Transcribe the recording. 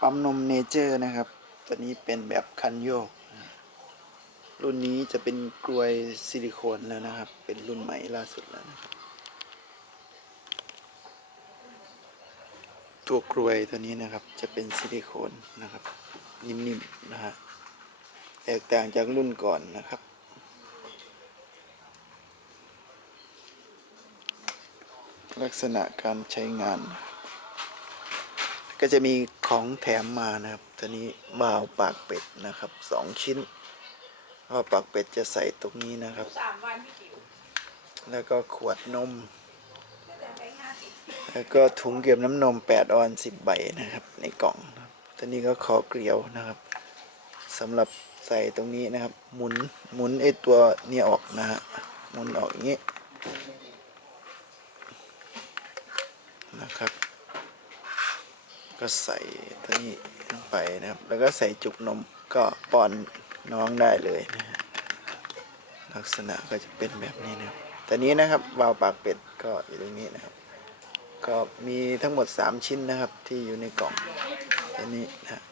ปั๊มนมเนเจอร์นะครับ ตัวนี้เป็นแบบคันโยก รุ่นนี้จะเป็นกลวยซิลิโคนแล้วนะครับ เป็นรุ่นใหม่ล่าสุดแล้วนะครับตัวกลวยตัวนี้นะครับจะเป็นซิลิโคนนะครับ นิ่มๆนะฮะแตกต่างจากรุ่นก่อนนะครับลักษณะการใช้งาน ก็จะมีของแถมมานะครับตัวนี้บาวปากเป็ดนะครับสองชิ้นบาวปากเป็ดจะใส่ตรงนี้นะครับสามวันพี่จิ๋วแล้วก็ขวดนมแต่ไปห้าสิบแล้วก็ถุงเก็บน้ำนม 8 ออน 10 ใบนะครับ ในกล่องนะครับตัวนี้ก็คอเกลียวนะครับสำหรับใส่ตรงนี้นะครับ หมุนหมุนไอตัวเนี่ยออกนะฮะหมุนออกอย่างนี้นะครับ ก็ใส่ตัวนี้ลงไปนะครับ แล้วก็ใส่จุกนมก็ป้อนน้องได้เลยนะฮะลักษณะก็จะเป็นแบบนี้นะครับตอนี้นะครับวาวปากเป็ดก็อยู่ตรงนี้นะครับ ก็มีทั้งหมด 3 ชิ้นนะครับที่อยู่ในกล่องตัวนี้นะ